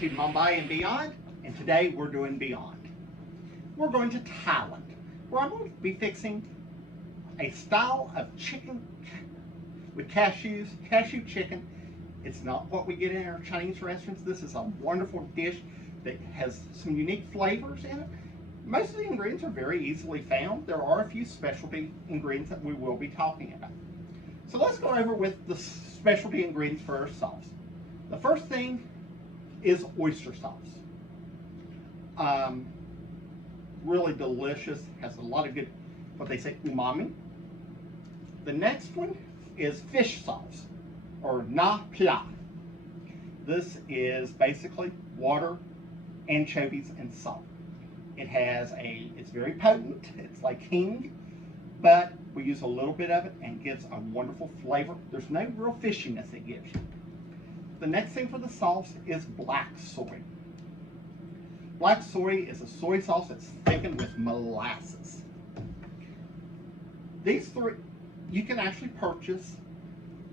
to Mumbai and beyond, and today we're doing beyond. We're going to Thailand, where I'm going to be fixing a style of chicken with cashew chicken. It's not what we get in our Chinese restaurants. This is a wonderful dish that has some unique flavors in it. Most of the ingredients are very easily found. There are a few specialty ingredients that we will be talking about. So let's go over with the specialty ingredients for our sauce. The first thing is oyster sauce. Really delicious, has a lot of good, what they say, umami. The next one is fish sauce, or na pia. This is basically water, anchovies, and salt. It's very potent, it's like hing, but we use a little bit of it and gives a wonderful flavor. There's no real fishiness it gives you. The next thing for the sauce is black soy. Black soy is a soy sauce that's thickened with molasses. These three, you can actually purchase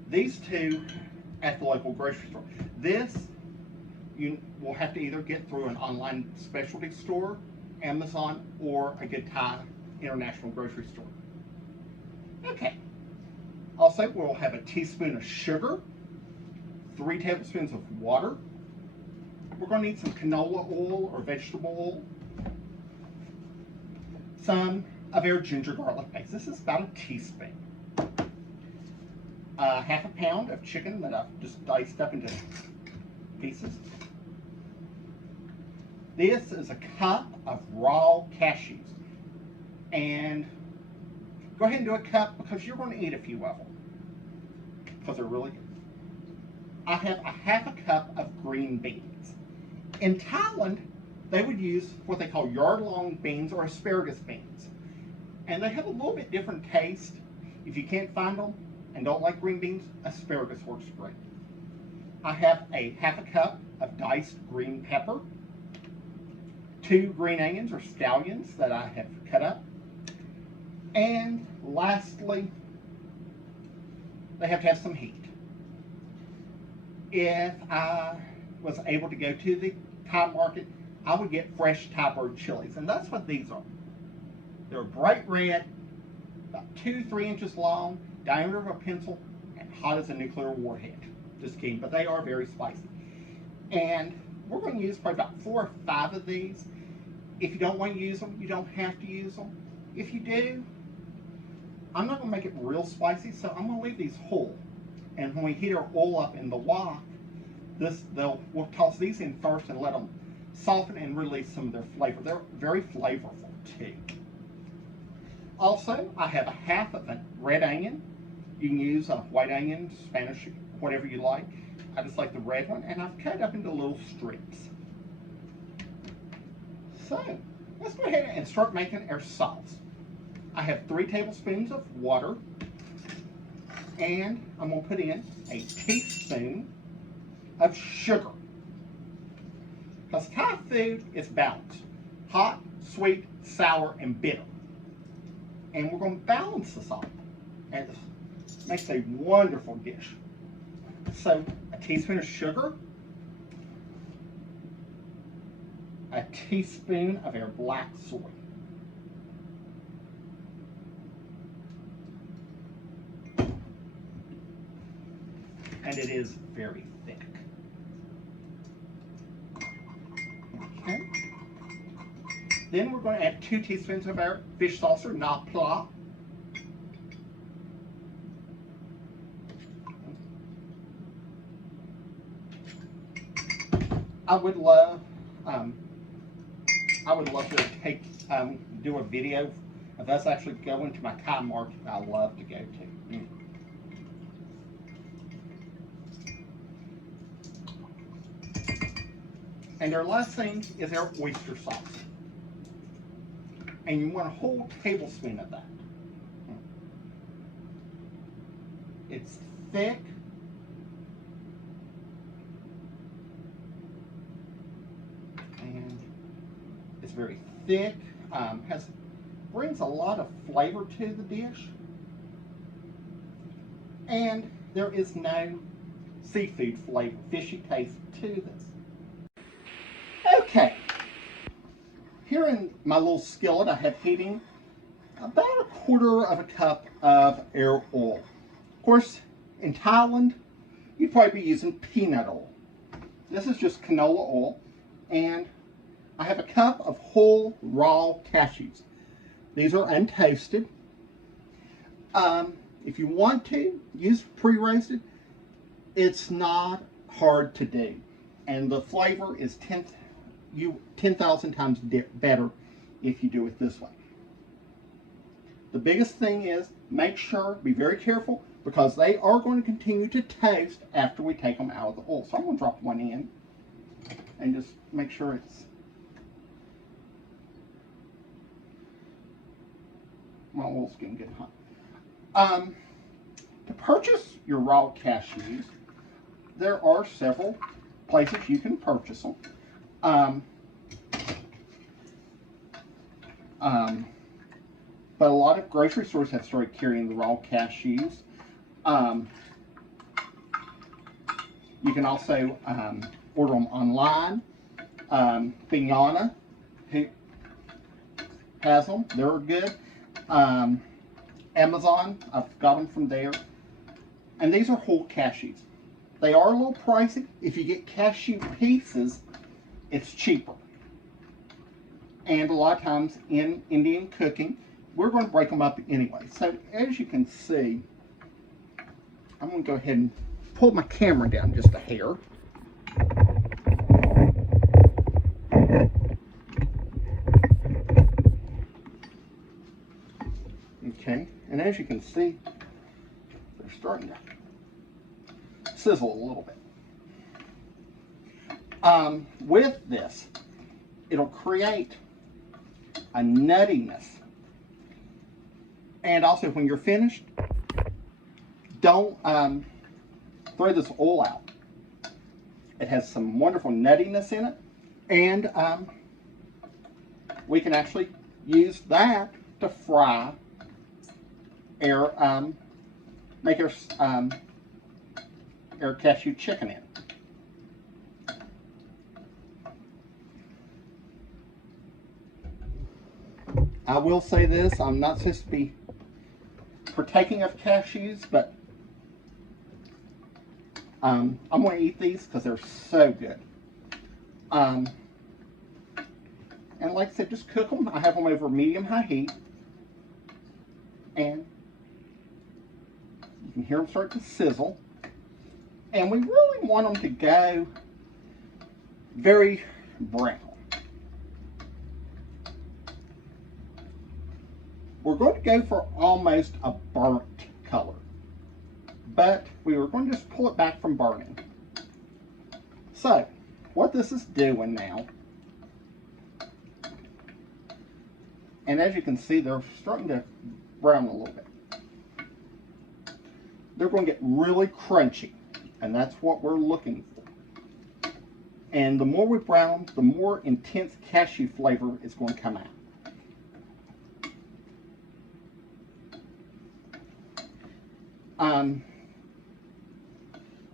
these two at the local grocery store. This, you will have to either get through an online specialty store, Amazon, or a good Thai international grocery store. Okay. Also, we'll have a teaspoon of sugar, 3 tablespoons of water. We're going to need some canola oil or vegetable oil. Some of our ginger garlic paste. This is about a teaspoon. Half a pound of chicken that I've just diced up into pieces. This is a cup of raw cashews. And go ahead and do a cup because you're going to eat a few of them, because they're really good. I have a half a cup of green beans. In Thailand, they would use what they call yard-long beans or asparagus beans. And they have a little bit different taste. If you can't find them and don't like green beans, asparagus works great. I have a half a cup of diced green pepper, 2 green onions or scallions that I have cut up. And lastly, they have to have some heat. If I was able to go to the Thai market, I would get fresh Thai bird chilies, and that's what these are. They're bright red, about 2-3 inches long, diameter of a pencil, and hot as a nuclear warhead. Just kidding, but they are very spicy. And we're going to use probably about 4 or 5 of these. If you don't want to use them, you don't have to use them. If you do, I'm not going to make it real spicy, so I'm going to leave these whole. And when we heat our oil up in the wok, we'll toss these in first and let them soften and release some of their flavor. They're very flavorful too. Also, I have a half of a red onion. You can use a white onion, Spanish, whatever you like. I just like the red one, and I've cut it up into little strips. So, let's go ahead and start making our sauce. I have 3 tablespoons of water, and I'm going to put in a teaspoon of sugar. Because Thai food is balanced. Hot, sweet, sour, and bitter. And we're going to balance this all. And it makes a wonderful dish. So, a teaspoon of sugar, a teaspoon of our black soy, and it is very thick. Okay. Then we're going to add 2 teaspoons of our fish sauce or na pla. I would love to do a video of us actually going to my Thai market I love to go to. And our last thing is our oyster sauce. And you want a whole tablespoon of that. It's thick. And it's very thick. Brings a lot of flavor to the dish. And there is no seafood flavor, fishy taste to this. Here in my little skillet, I have heating about 1/4 of a cup of air oil. Of course, in Thailand, you'd probably be using peanut oil. This is just canola oil, and I have a cup of whole raw cashews. These are untoasted. If you want to use pre-roasted, it's not hard to do, and the flavor is 10,000 times better if you do it this way. The biggest thing is make sure, be very careful, because they are going to continue to toast after we take them out of the oil. So I'm going to drop one in and just make sure it's, my oil's getting good hot. To purchase your raw cashews, there are several places you can purchase them. But a lot of grocery stores have started carrying the raw cashews. You can also order them online. Bignana has them. They're good. Amazon, I've got them from there. And these are whole cashews. They are a little pricey. If you get cashew pieces, it's cheaper. And a lot of times in Indian cooking, we're going to break them up anyway. So as you can see, I'm going to go ahead and pull my camera down just a hair. Okay, and as you can see, they're starting to sizzle a little bit. With this, it'll create a nuttiness. And also, when you're finished, don't throw this oil out. It has some wonderful nuttiness in it, and we can actually use that to fry make our cashew chicken in. I will say this, I'm not supposed to be partaking of cashews, but I'm going to eat these because they're so good. And like I said, just cook them. I have them over medium-high heat. And you can hear them start to sizzle. And we really want them to go very brown. We're going to go for almost a burnt color, but we were going to just pull it back from burning. So, what this is doing now, and as you can see, they're starting to brown a little bit. They're going to get really crunchy, and that's what we're looking for. And the more we brown them, the more intense cashew flavor is going to come out.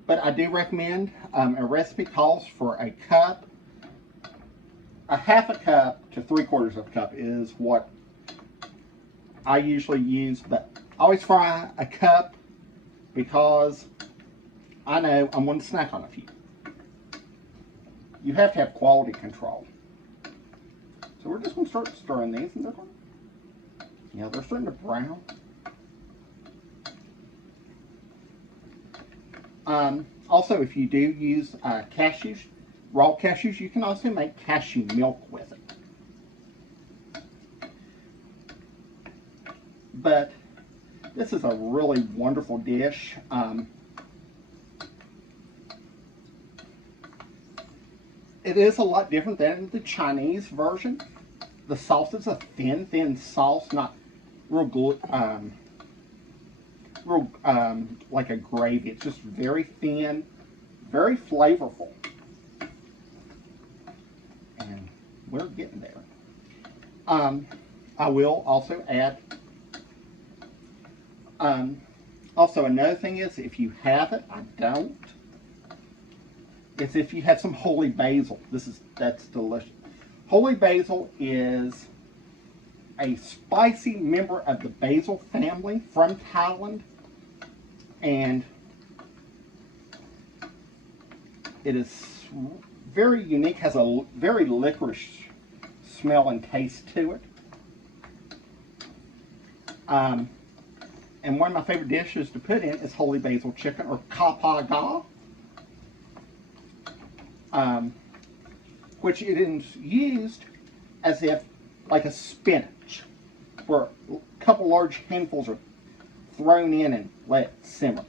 But I do recommend, a recipe calls for a cup, a half a cup to 3/4 of a cup is what I usually use, but I always fry a cup because I know I'm going to snack on a few. You have to have quality control. So we're just going to start stirring these, and they're going, they're starting to brown. Also, if you do use cashews, raw cashews, you can also make cashew milk with it. But this is a really wonderful dish. It is a lot different than the Chinese version. The sauce is a thin sauce, not real good. Like a gravy. It's just very thin, very flavorful. And we're getting there. I will also add, also another thing is, if you have it, I don't, it's if you have some holy basil. That's delicious. Holy basil is a spicy member of the basil family from Thailand, and it is very unique, has a very licorice smell and taste to it. And one of my favorite dishes to put in is holy basil chicken, or kapa ga, which it is used as if like a spinach, where a couple large handfuls are thrown in and let simmer,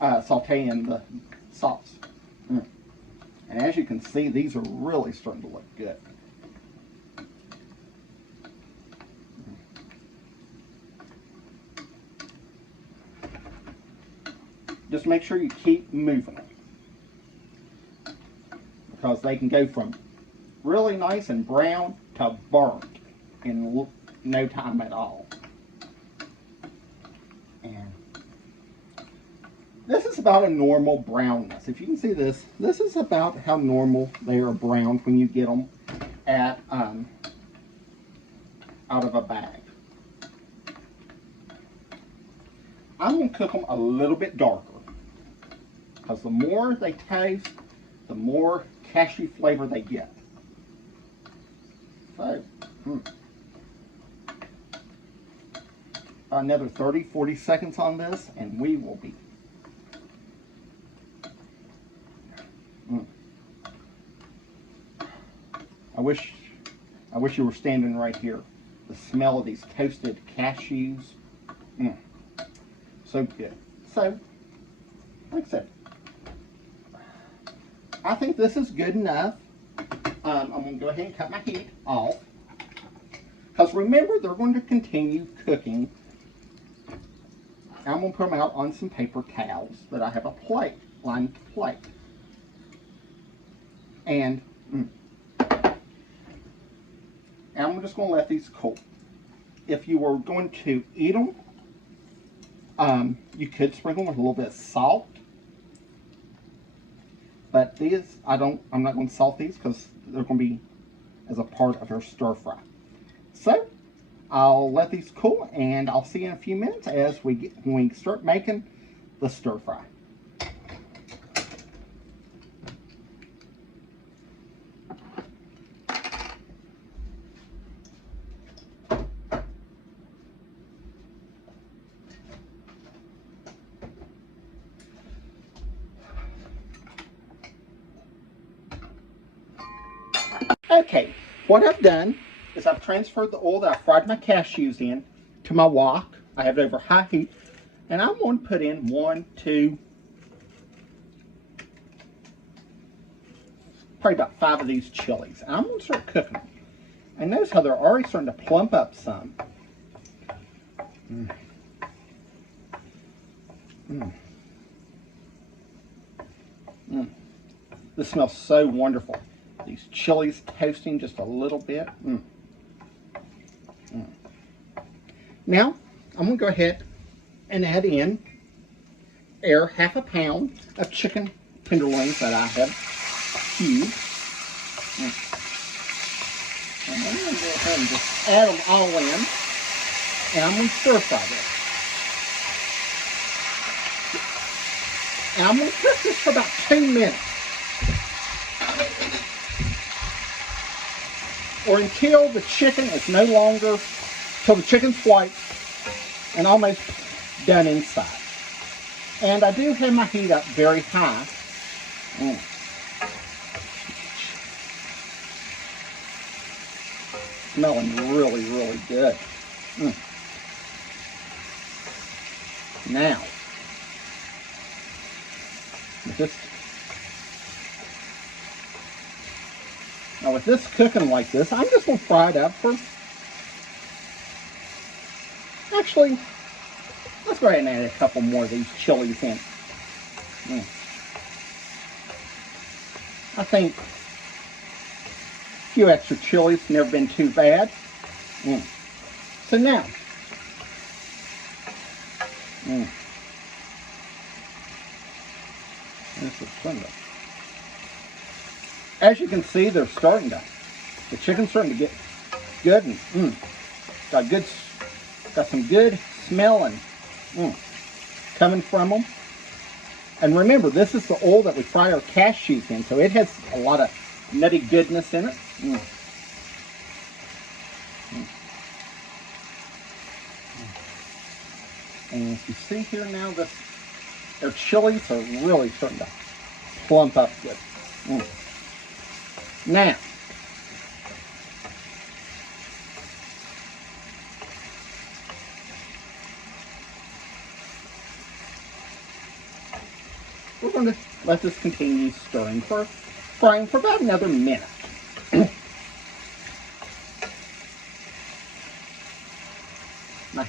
saute in the sauce. And as you can see, these are really starting to look good. Just make sure you keep moving them, because they can go from really nice and brown to burnt in no time at all. And this is about a normal brownness. If you can see this, this is about how normal they are browned when you get them at out of a bag. I'm going to cook them a little bit darker, because the more they taste, the more cashew flavor they get. So, another 30-40 seconds on this, and we will be I wish you were standing right here. The smell of these toasted cashews, so good. So, like I said, I think this is good enough. I'm going to go ahead and cut my heat off, because remember, they're going to continue cooking. I'm going to put them out on some paper towels, but I have a plate, lined plate. And I'm just going to let these cool. If you were going to eat them, you could sprinkle them with a little bit of salt. But these, I'm not going to salt these, because they're going to be as a part of our stir fry. So, I'll let these cool, and I'll see you in a few minutes as when we start making the stir fry. Okay, what I've done is I've transferred the oil that I fried my cashews in to my wok. I have it over high heat, and I'm going to put in 1, 2, probably about 5 of these chilies. And I'm going to start cooking them. And notice how they're already starting to plump up some. This smells so wonderful. These chilies toasting just a little bit. Now, I'm going to go ahead and add in half a pound of chicken tenderloins that I have cubed. And I'm going to go ahead and just add them all in. And I'm going to stir fry this. And I'm going to cook this for about 2 minutes. Or until the chicken is no longer, till the chicken's white and almost done inside. And I do have my heat up very high. Smelling really, really good. Now, with this cooking like this, I'm just going to fry it up for, actually, let's go ahead and add a couple more of these chilies in. I think a few extra chilies never been too bad. So now, this is Sunday. As you can see, they're starting to The chicken's starting to get good and got some good smell and coming from them. And remember, this is the oil that we fry our cashews in, so it has a lot of nutty goodness in it. And as you see here now, their chilies are really starting to plump up good. Now, we're going to let this continue frying for about another minute. Now,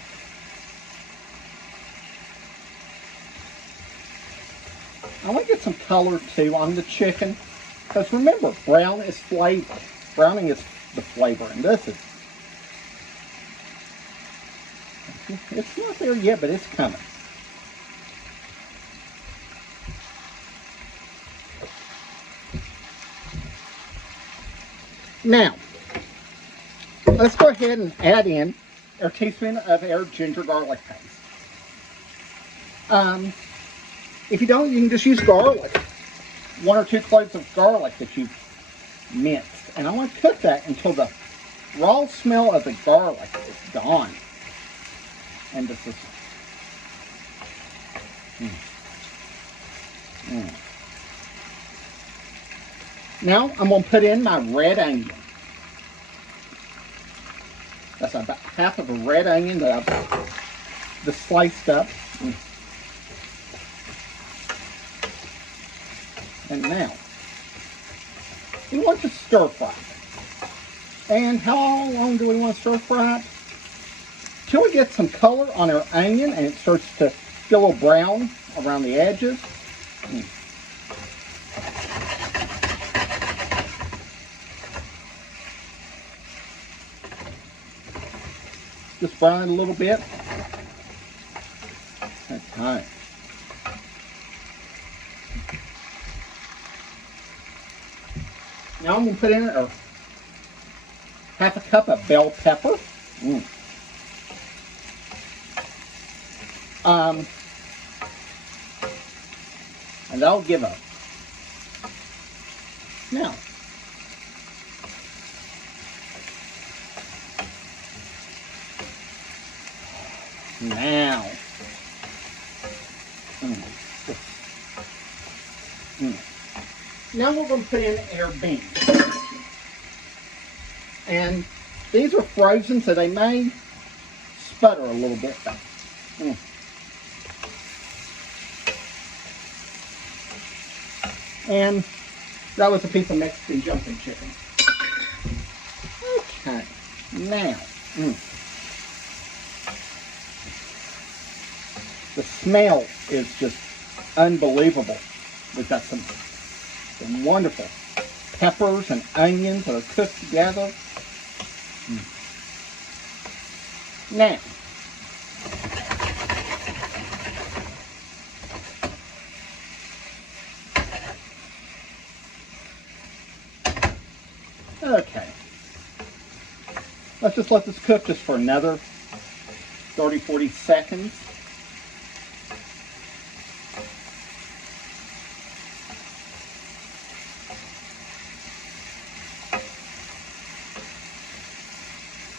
I want to get some color too on the chicken, because remember, brown is flavor. Browning is the flavor, and this is, it's not there yet, but it's coming. Now, let's go ahead and add in our teaspoon of our ginger garlic paste. If you don't, you can just use garlic. 1 or 2 cloves of garlic that you've minced. And I want to cook that until the raw smell of the garlic is gone. And this is... Now I'm going to put in my red onion. That's about half of a red onion that I've just sliced up. And now, we want to stir fry it. And how long do we want to stir fry it? Till we get some color on our onion and it starts to get a little brown around the edges. Just brown it a little bit. That's time. Now I'm going to put in half a cup of bell pepper. And that'll give up. Now, now we're going to put in our beans. And these are frozen, so they may sputter a little bit. And that was a piece of Mexican jumping chicken. Okay, now, the smell is just unbelievable. We've got some wonderful peppers and onions that are cooked together. Now, okay, let's just let this cook just for another 30-40 seconds.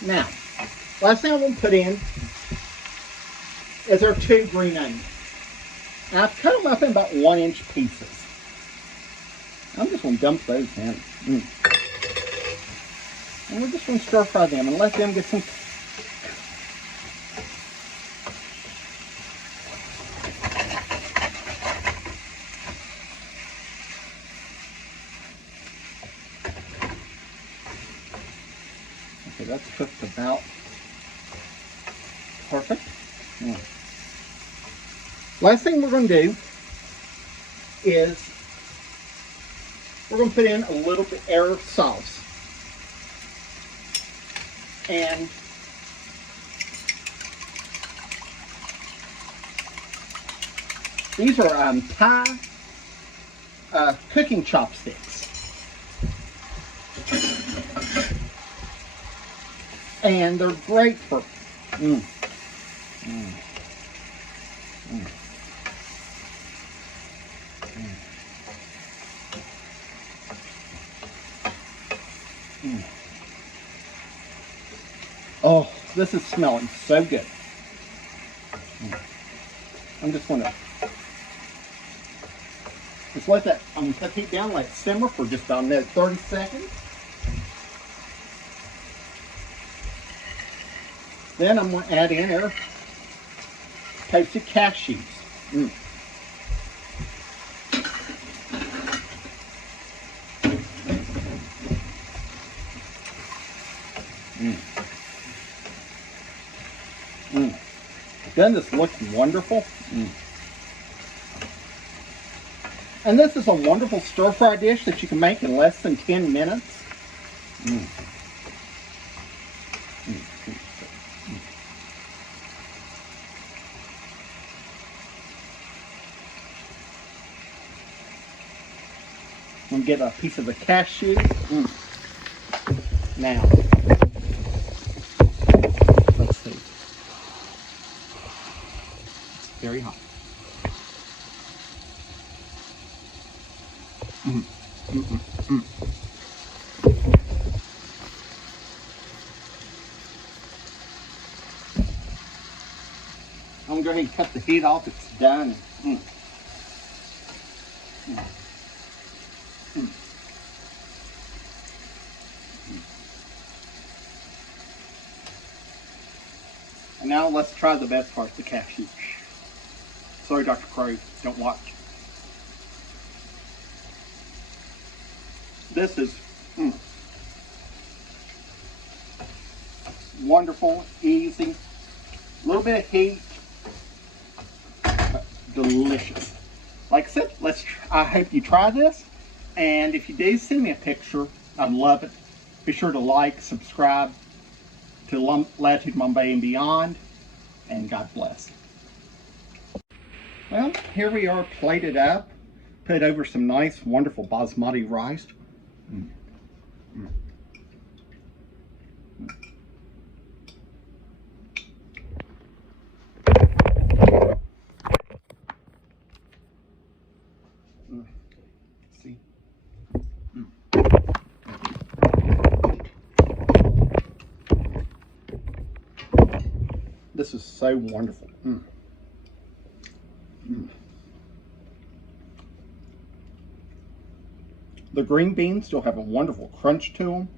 Now, last thing I'm going to put in is our 2 green onions. Now, I've cut them up in about 1-inch pieces. I'm just going to dump those in. And we're just going to stir fry them and let them get some... Okay, that's cooked about perfect. Last thing we're going to do is we're going to put in a little bit of air sauce. And these are Thai cooking chopsticks. And they're great for mm, mm, mm, mm. Oh, this is smelling so good. I'm just going to let that, I'm going to set heat down, let it simmer for just about another 30 seconds. Then I'm going to add in our toasted cashews. Mm. Mm. Mm. Then this looks wonderful. Mm. And this is a wonderful stir-fry dish that you can make in less than 10 minutes. Mm. Mm. I'm going to get a piece of the cashew. Mm. Now, let's see. It's very hot. Mm. Mm -mm -mm. I'm going to go ahead and cut the heat off. It's done. Mm. Mm. Mm. And now let's try the best part, the cashew. Sorry, Dr. Crow, don't watch. This is wonderful, easy, a little bit of heat, delicious. Like I said, I hope you try this, and if you do, send me a picture. I'd love it. Be sure to like, subscribe to Latitude Bombay and Beyond, and God bless. Well, here we are, plated up, put over some nice, wonderful basmati rice. Mm. Mm. Mm. See? Mm. This is so wonderful. Mm. Mm. The green beans still have a wonderful crunch to them.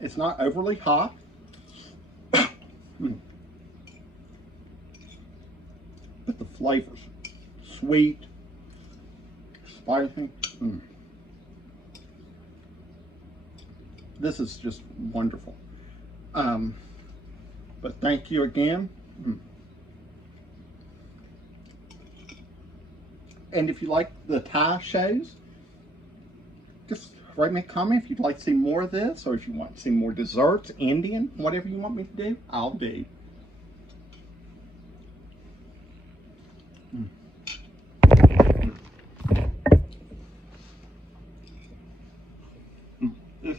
It's not overly hot. Mm. But the flavors, sweet, spicy. Mm. This is just wonderful. But thank you again. Mm. And if you like the Thai shows, just write me a comment if you'd like to see more of this, or if you want to see more desserts, Indian, whatever you want me to do, I'll do. Mm. Mm.